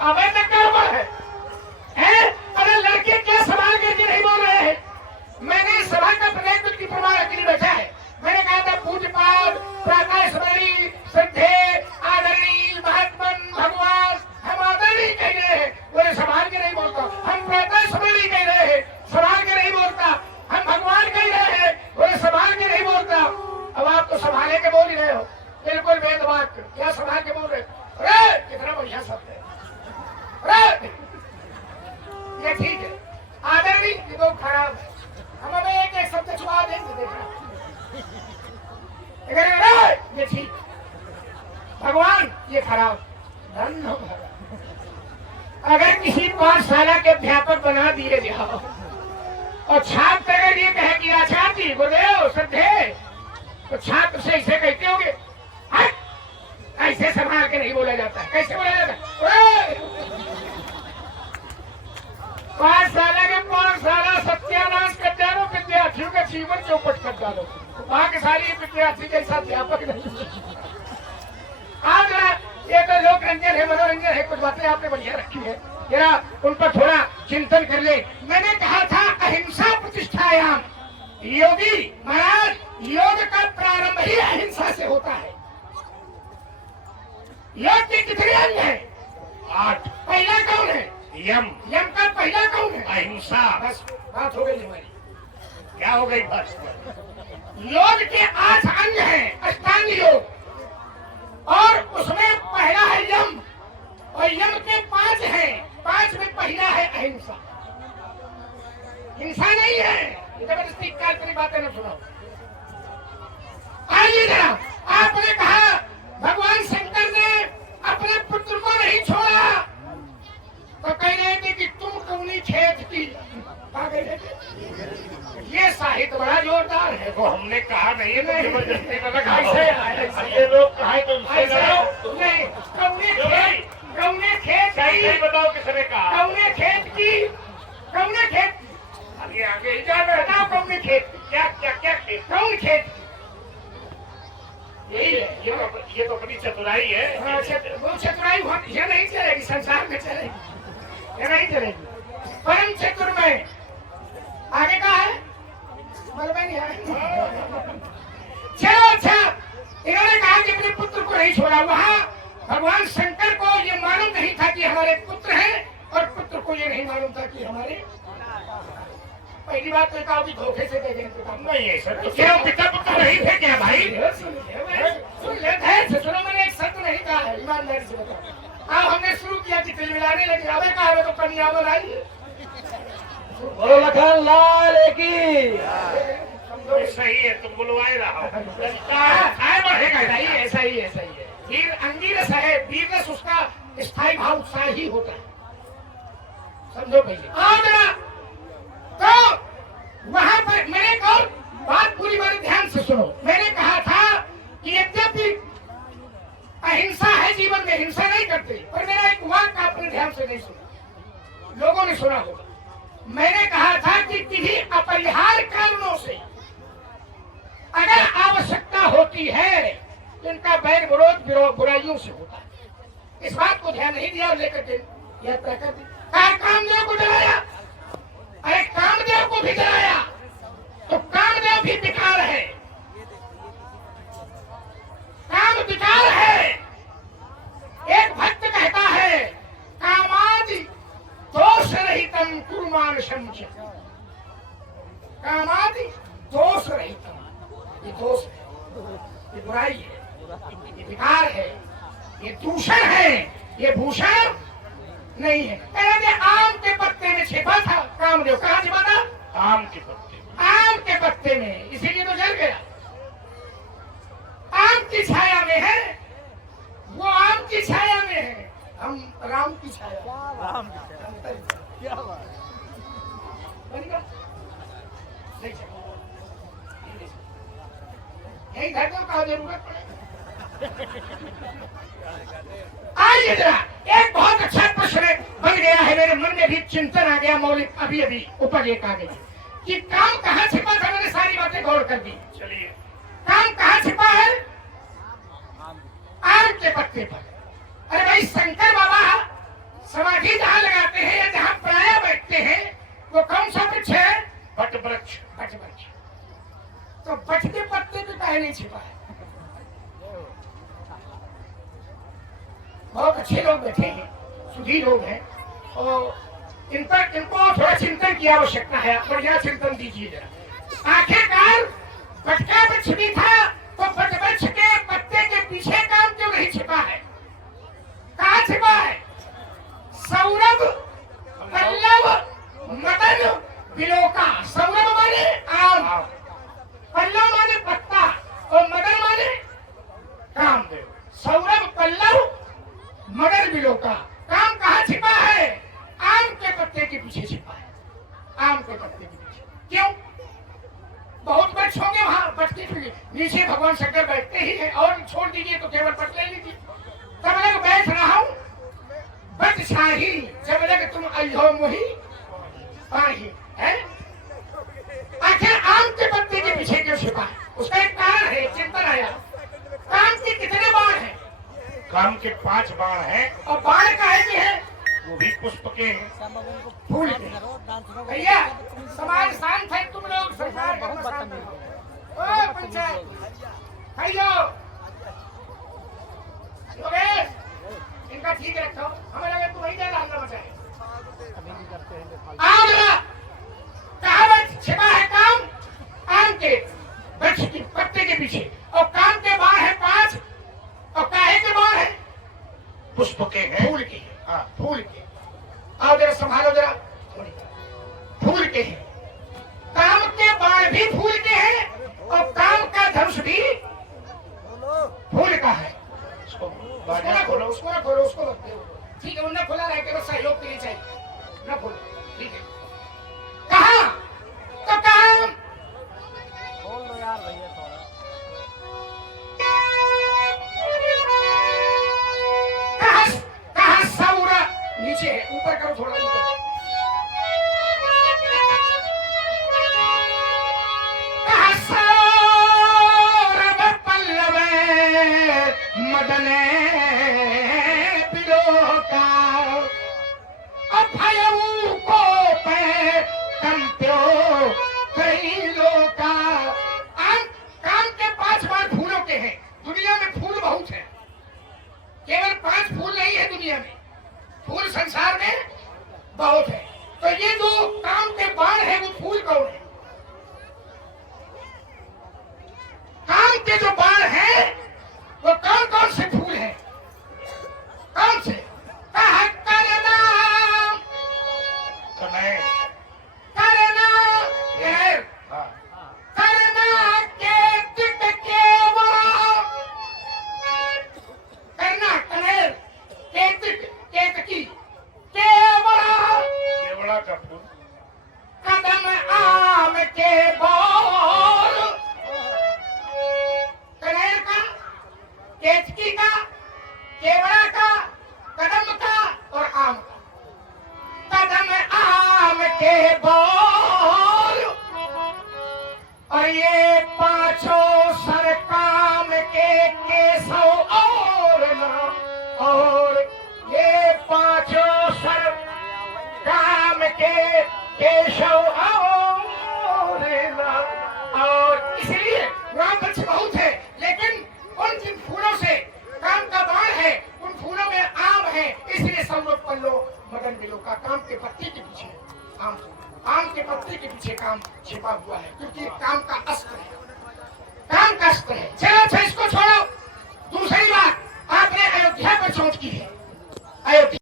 अबे तो क्या हुआ है? अरे लड़के क्या सवाल करके नहीं बोल रहे हैं? मैंने इस सभा का प्रत्येक व्यक्ति प्रमाण के लिए बैठा है। मैंने कहा था पूज्यपाद प्रातः स्मरणीय श्रद्धे आदरणीय महात्मन भगवान हम आदरणीय कह रहे हैं, बोले संभाल के नहीं बोलता। हम प्रातः स्मरणीय कह रहे हैं, संभाल के नहीं बोलता। हम भगवान कह रहे हैं, बोले संभाल के नहीं बोलता। अब आप तो संभाले के बोल ही रहे हो, बिल्कुल वेद वाक्य। क्या संभाल के बोल रहे? अरे कितना बढ़िया शब्द है। अरे ये ठीक है, आदरणीय ये तो खराब है। हम हमें एक एक शब्द छुपा देंगे, देखना। ये ठीक, भगवान ये खराब। धन हो भगवान। अगर किसी पाठशाला के अध्यापक बना दिए जाओ और छात्र अगर ये कहे कि आचार्य गुरुदेव श्रद्धे, तो छात्र से ऐसे कहते होंगे, ऐसे संभाल के नहीं बोला जाता। कैसे बोला जाता? पाठशाला सत्यानाश कर डालो, विद्यार्थियों का जीवन चौपट कर डालो। भाग्यशाली विद्यार्थी जैसा अध्यापक नहीं। आज ये तो लोक रंजन है, मनोरंजन है, कुछ बातें आपने बढ़िया रखी है, जरा उन पर थोड़ा चिंतन कर ले। मैंने कहा था अहिंसा प्रतिष्ठायाम, योगी महाराज योग का प्रारंभ ही अहिंसा से होता है। योग के कितने अंग हैं? 8। पहला कौन है? यम। यम का पहला कौन है? अहिंसा। बस बात हो गई हमारी। क्या हो गई बस? योग के 8 अंग हैं, अष्टांग योग, और उसमें पहला है यम, और यम के 5 हैं। 5 में पहला है अहिंसा। हिंसा नहीं है, जबरदस्ती काल्पनिक बातें न सुनो। आइए जरा, आपने कहा भगवान शंकर ने अपने पुत्र को नहीं छोड़ा, तो कह रहे थे कि तुम कौनी खेत की। ये साहित्य बड़ा जोरदार है। वो हमने कहा नहीं है, जबरदस्ती ये लोग कहा तो नहीं। कौने खेत की बताओ, किसने कहा? कौने खेत की, कौने खेत, आगे आगे जाना बताओ। कौने खेत, क्या क्या क्या खेत, कौन खेत? यही है, ये तो बड़ी चतुराई है। वो चतुराई ये नहीं चलेगी, संसार में चलेगी, ये नहीं चलेगी। परम चतुर में आगे का है, चलो। अच्छा, इन्होंने कहा कि अपने पुत्र को नहीं छोड़ा। वहाँ भगवान शंकर को ये मालूम नहीं था कि हमारे पुत्र हैं, और पुत्र को ये नहीं मालूम था कि हमारे। पहली बात तो कहा धोखे से दे देंगे, नहीं है सर। तो क्या पिता पुत्र नहीं थे क्या भाई? सुन ले, सुनो, मैंने एक शब्द नहीं कहा है, ईमानदारी से बताओ। अब हमने शुरू किया कि तिल मिलाने लगे, अबे कहा तो कन्यावर आई। बोलो लखन लाल की। सही है, तुम बुलवाए रहा बढ़ेगा। सही है, सही है, सही है। वीर अंगिरस है, वीररस उसका स्थायी भाव उत्साह ही होता है, समझो भैया। तो वहां पर मैंने एक और बात पूरी बारी ध्यान से सुनो। मैंने कहा था कि यद्यपि अहिंसा है जीवन में, हिंसा नहीं करते, पर मेरा एक वाक्य आपने ध्यान से नहीं सुना, लोगों ने सुना होगा। मैंने कहा था कि किसी अपरिहार्य कारणों से अगर आवश्यकता होती है, इनका बैर विरोध बुराइयों से होता है। इस बात को ध्यान नहीं दिया, लेकर के यात्रा कर दी। कामदेव को डराया, अरे कामदेव को भी डराया, तो कामदेव भी विकार है, काम विकार है। एक भक्त कहता है कामादि दोष रहितम कुर्मान संच, कामादि दोष रहितम। ये दोष है, ये बुराई है, ये विकार है, ये दूषण है, ये भूषण नहीं है। कहते आम के पत्ते में छिपा था कामदेव। कहाँ छिपा था? आम के पत्ते में। आम के पत्ते में, इसीलिए तो जल गया। आम की छाया में है, वो आम की छाया में है, हम राम की छाया। राम की छाया, क्या बात है? यही घर का जरूरत पड़े। आइए जरा, एक बहुत अच्छा प्रश्न बन गया है मेरे मन में, भी चिंतन आ गया मौलिक, अभी अभी ऊपर एक आ गई कि काम कहाँ छिपा था। मैंने सारी बातें गौर कर दी। चलिए, काम कहाँ छिपा है? आम के पत्ते पर। अरे भाई शंकर बाबा समाधि जहाँ लगाते हैं या जहाँ प्राय बैठते हैं वो कौन सा वृक्ष है? बट वृक्ष। बट वृक्ष। तो बट के पत्ते पे काहे नहीं छिपा है? बहुत अच्छे लोग बैठे हैं, सुधी लोग हैं, और इनको थोड़ा चिंतन की आवश्यकता है। बढ़िया चिंतन दीजिए जरा। आखिरकार बटका वृक्ष भी था तो बट वृक्ष के पत्ते के पीछे काम क्यों नहीं छिपा है? कहाँ छिपा है? सौरभ, पल्लव, मदन, बिलोका। सौरभ माने आम, पल्लव माने पत्ता, और मदन माने कामदेव। सौरभ, पल्लव, मदन, बिलोका। काम कहाँ छिपा है? आम के पत्ते के पीछे छिपा है। आम के पत्ते के पीछे। क्यों? बहुत वृक्ष होंगे वहां, बटके के नीचे भगवान शंकर बैठते ही है, और छोड़ दीजिए तो केवल बट ले लीजिए। तब लग बैठ रहा हूं बट छाही, जब लग तुम अयो मोही पाही है। आखिर आम के पत्ते के पीछे क्यों छिपा है? उसका एक कारण है, चिंतन आया। काम के कितने बाण हैं? काम के 5 बाण हैं। और बाण काहे के हैं? वो भी पुष्प के हैं, फूल के। भैया समाज शांत है, तुम लोग सरकार का शांत हो। ओ पंचायत भाइयों, योगेश इनका ठीक रखो। हमें लगे तुम ही ज्यादा हल्ला मचाए। कहावत छिपा है काम आम के वृक्ष के पत्ते के पीछे, और काम के बाण है 5, और काहे के बाण है? पुष्प के हैं, फूल के। हाँ, फूल के। आओ जरा संभालो जरा। फूल के हैं। काम के बाण भी फूल के हैं, और काम का धनुष भी फूल का है। उसको ना खोलो, उसको ना खोलो, उसको मत दो। ठीक है, उन्हें खोला रह के बस सहयोग के लिए चाहिए ना खोलो। ठीक है, कहा तो काम खोल दो यार भैया थोड़ा। कहा सौरा नीचे है, ऊपर करो थोड़ा ऊपर। कहा सौरभ, पल्लव, मदने, बिलोका। अभयऊ को पे कंप्यो कई लोका। काम के 5 बार फूलों के हैं। दुनिया में फूल बहुत है, केवल 5 फूल नहीं है दुनिया में, फूल संसार में बहुत है। तो ये जो काम के बाण है वो फूल कौन है? काम के जो बाण है वो कौन कौन से फूल हैं? कौन से? कहा करना, कनेर, करना, कनेर, करना के तिक केवड़ा। करना, कनेर, केतक, केतकी, केवड़ा। केवड़ा का फूल। कदम आम के बोल। कनेर का, केतकी का, केवड़ा का, कदम का और आम का। कदम आम के बोल, और ये 5 सर काम के केसव और ना, और ये 5 सर काम के केशव और ना। और इसलिए वहां वृक्ष बहुत है, लेकिन उन जिन फूलों से काम का बाण है उन फूलों में आम है, इसलिए सौरभ, पल्लव, मदन, बिलोका। काम के पत्ते के पीछे आम के पत्ते के पीछे काम छिपा हुआ है, क्योंकि काम का अस्त्र है, काम का अस्त्र है। चलो अच्छा इसको छोड़ो। दूसरी बात, आपने अयोध्या पर सोच की है। अयोध्या